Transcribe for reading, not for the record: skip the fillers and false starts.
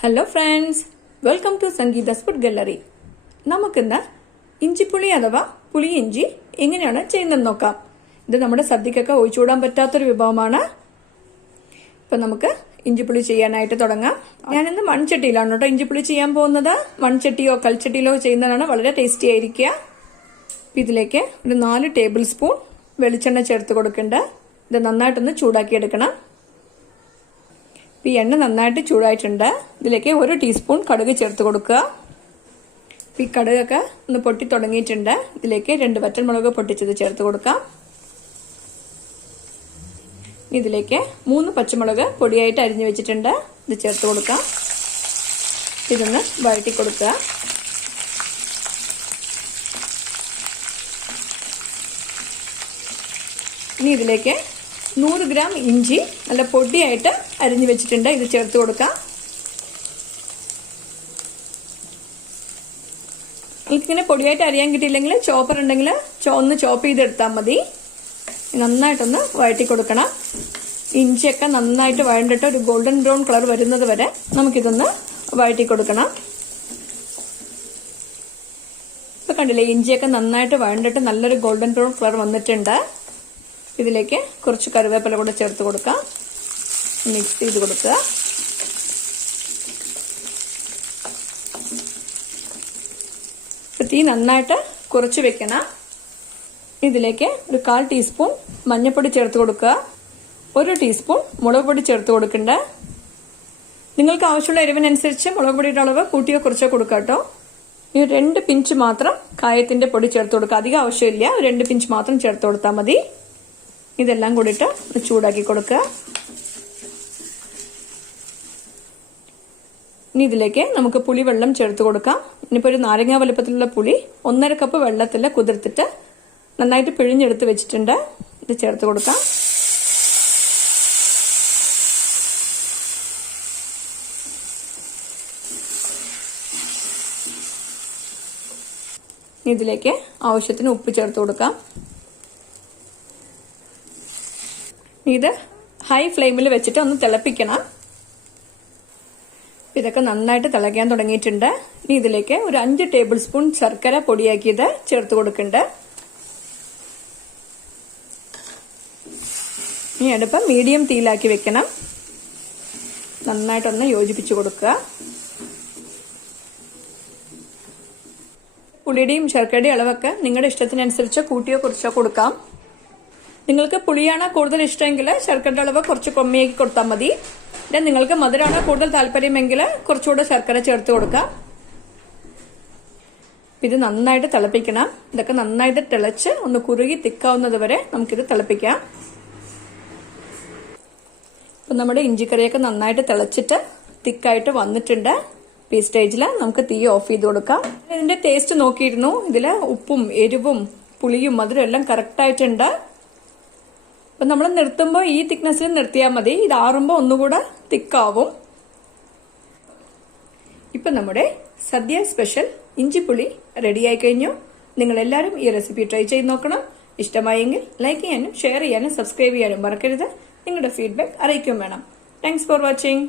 Hello friends, welcome to Sangeetha's Food Gallery. നമുക്കിന്ന് ഇഞ്ചിപ്പുളി അഥവാ പുളി ഇഞ്ചി എങ്ങനെയാണ് ചെയ്യുന്നത് നോക്കാം. ഇത് നമ്മുടെ സദ്യക്കൊക്കെ ഒഴിച്ചുകൂടാൻ പറ്റാത്തൊരു വിഭവമാണ്. ഇപ്പം നമുക്ക് ഇഞ്ചിപ്പുളി ചെയ്യാനായിട്ട് തുടങ്ങാം. ഞാനിന്ന് മൺചട്ടിയിലാണ് കേട്ടോ ഇഞ്ചിപ്പുളി ചെയ്യാൻ പോകുന്നത്. മൺചട്ടിയോ കൽച്ചട്ടിയിലോ ചെയ്യുന്നതാണ് വളരെ ടേസ്റ്റി ആയിരിക്കുക. ഇതിലേക്ക് ഒരു 4 ടേബിൾ സ്പൂൺ വെളിച്ചെണ്ണ ചേർത്ത് കൊടുക്കേണ്ട. ഇത് നന്നായിട്ടൊന്ന് ചൂടാക്കിയെടുക്കണം. ഈ എണ്ണ നന്നായിട്ട് ചൂടായിട്ടുണ്ട്. ഇതിലേക്ക് 1 ടീസ്പൂൺ കടുക് ചേർത്ത് കൊടുക്കുക. ഈ കടുകൊക്കെ ഒന്ന് പൊട്ടി തുടങ്ങിയിട്ടുണ്ട്. ഇതിലേക്ക് 2 വറ്റൽമുളക് പൊട്ടിച്ചത് ചേർത്ത് കൊടുക്കാം. ഇതിലേക്ക് 3 പച്ചമുളക് പൊടിയായിട്ട് അരിഞ്ഞു വെച്ചിട്ടുണ്ട്. ഇത് ചേർത്ത് കൊടുക്കാം. ഇതൊന്ന് വഴറ്റി കൊടുക്കുക. ഇനി ഇതിലേക്ക് 100 ഗ്രാം ഇഞ്ചി നല്ല പൊടിയായിട്ട് അരിഞ്ഞു വെച്ചിട്ടുണ്ട്. ഇത് ചേർത്ത് കൊടുക്കാം. എനിക്കിങ്ങനെ പൊടിയായിട്ട് അരിയാൻ കിട്ടിയില്ലെങ്കിൽ ചോപ്പർ ഉണ്ടെങ്കിൽ ഒന്ന് ചോപ്പ് ചെയ്തെടുത്താൽ മതി. നന്നായിട്ടൊന്ന് വഴറ്റി കൊടുക്കണം. ഇഞ്ചിയൊക്കെ നന്നായിട്ട് വഴണ്ടിട്ട് ഒരു ഗോൾഡൻ ബ്രൗൺ കളർ വരുന്നത് വരെ നമുക്കിതൊന്ന് വഴറ്റി കൊടുക്കണം. ഇപ്പൊ കണ്ടില്ലേ, ഇഞ്ചിയൊക്കെ നന്നായിട്ട് വഴണ്ടിട്ട് നല്ലൊരു ഗോൾഡൻ ബ്രൗൺ കളർ വന്നിട്ടുണ്ട്. ഇതിലേക്ക് കുറച്ച് കറിവേപ്പില കൂടെ ചേർത്ത് കൊടുക്കാം. മിക്സ് ചെയ്ത് കൊടുക്കുക. തീ നന്നായിട്ട് കുറച്ച് വെക്കണം. ഇതിലേക്ക് ഒരു 1/4 ടീസ്പൂൺ മഞ്ഞൾപ്പൊടി ചേർത്ത് കൊടുക്കുക. 1 ടീസ്പൂൺ മുളക് പൊടി ചേർത്ത് കൊടുക്കണ്ട. നിങ്ങൾക്ക് ആവശ്യമുള്ള എരിവിനനുസരിച്ച് മുളക് പൊടിയുടെ അളവ് കൂട്ടിയോ കുറച്ചോ കൊടുക്കുക കേട്ടോ. ഈ 2 പിഞ്ച് മാത്രം കായത്തിന്റെ പൊടി ചേർത്ത് കൊടുക്കുക. അധികം ആവശ്യമില്ല. 2 പിഞ്ച് മാത്രം ചേർത്ത് കൊടുത്താൽ മതി. ഇതെല്ലാം കൂടിയിട്ട് ചൂടാക്കി കൊടുക്കുക. ഇനി ഇതിലേക്ക് നമുക്ക് പുളിവെള്ളം ചേർത്ത് കൊടുക്കാം. ഇനിയിപ്പോൾ ഒരു നാരങ്ങ വലുപ്പത്തിലുള്ള പുളി 1.5 കപ്പ് വെള്ളത്തിൽ കുതിർത്തിട്ട് നന്നായിട്ട് പിഴിഞ്ഞെടുത്ത് വെച്ചിട്ടുണ്ട്. ഇത് ചേർത്ത് കൊടുക്കാം. ഇതിലേക്ക് ആവശ്യത്തിന് ഉപ്പ് ചേർത്ത് കൊടുക്കാം. ഇത് ഹൈ ഫ്ലെയിമിൽ വെച്ചിട്ട് ഒന്ന് തിളപ്പിക്കണം. ഇതൊക്കെ നന്നായിട്ട് തിളയ്ക്കാൻ തുടങ്ങിയിട്ടുണ്ട്. ഇനി ഇതിലേക്ക് ഒരു 5 ടേബിൾ സ്പൂൺ ശർക്കര പൊടിയാക്കിയത് ചേർത്ത് കൊടുക്കുന്നുണ്ട്. ഇനി അടുപ്പ് മീഡിയം തീയിലാക്കി വെക്കണം. നന്നായിട്ടൊന്ന് യോജിപ്പിച്ചു കൊടുക്കുക. പുളിയുടെയും ശർക്കരയുടെയും അളവൊക്കെ നിങ്ങളുടെ ഇഷ്ടത്തിനനുസരിച്ച് കൂട്ടിയോ കുറച്ചോ കൊടുക്കാം. നിങ്ങൾക്ക് പുളിയാണ് കൂടുതൽ ഇഷ്ടമെങ്കിൽ ശർക്കരയുടെ അളവ് കുറച്ച് കമ്മിയാക്കി കൊടുത്താൽ മതി. നിങ്ങൾക്ക് മധുരമാണ് കൂടുതൽ താല്പര്യമെങ്കിൽ കുറച്ചുകൂടെ ശർക്കര ചേർത്ത് കൊടുക്കാം. ഇത് നന്നായിട്ട് തിളപ്പിക്കണം. ഇതൊക്കെ നന്നായിട്ട് തിളച്ച് ഒന്ന് കുറുകി തിക്കാവുന്നത് വരെ നമുക്കിത് തിളപ്പിക്കാം. ഇപ്പൊ നമ്മുടെ ഇഞ്ചിക്കറിയൊക്കെ നന്നായിട്ട് തിളച്ചിട്ട് തിക്കായിട്ട് വന്നിട്ടുണ്ട്. ഈ സ്റ്റേജിൽ നമുക്ക് തീ ഓഫ് ചെയ്ത് കൊടുക്കാം. ഇതിന്റെ ടേസ്റ്റ് നോക്കിയിരുന്നു. ഇതില് ഉപ്പും എരിവും പുളിയും മധുരം എല്ലാം കറക്റ്റ് ആയിട്ടുണ്ട്. അപ്പൊ നമ്മൾ നിർത്തുമ്പോൾ ഈ തിക്നെസ്സിൽ നിർത്തിയാൽ മതി. ഇത് ആറുമ്പോൾ ഒന്നുകൂടെ തിക്കാവും. ഇപ്പൊ നമ്മുടെ സദ്യ സ്പെഷ്യൽ ഇഞ്ചിപ്പുളി റെഡിയായി കഴിഞ്ഞു. നിങ്ങൾ എല്ലാവരും ഈ റെസിപ്പി ട്രൈ ചെയ്ത് നോക്കണം. ഇഷ്ടമായെങ്കിൽ ലൈക്ക് ചെയ്യാനും ഷെയർ ചെയ്യാനും സബ്സ്ക്രൈബ് ചെയ്യാനും മറക്കരുത്. നിങ്ങളുടെ ഫീഡ്ബാക്ക് അറിയിക്കുകയും വേണം. Thanks for watching.